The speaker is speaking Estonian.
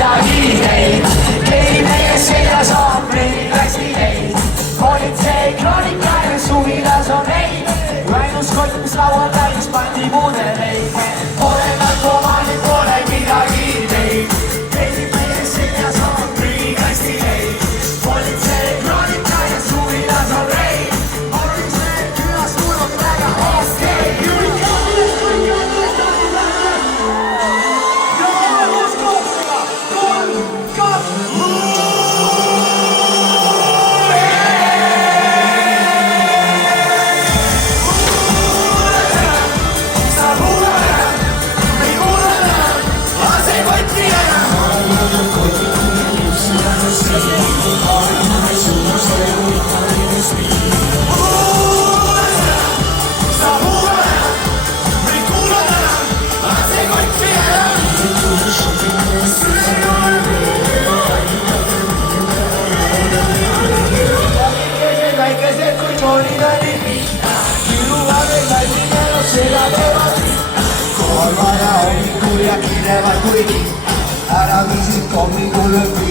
midagi neid, keegi mees seljas on hästi neid. politsei kroonika ja suvilas on neid, ainus kott, mis laual täis pandi mudeleid. Pole narkomaanid, pole midagi neid, keegi mees seljas on hästi neid. politsei kroonika ja suvilas on neid, politsei külas kuulub väga okei. Ahora me conmigo lo que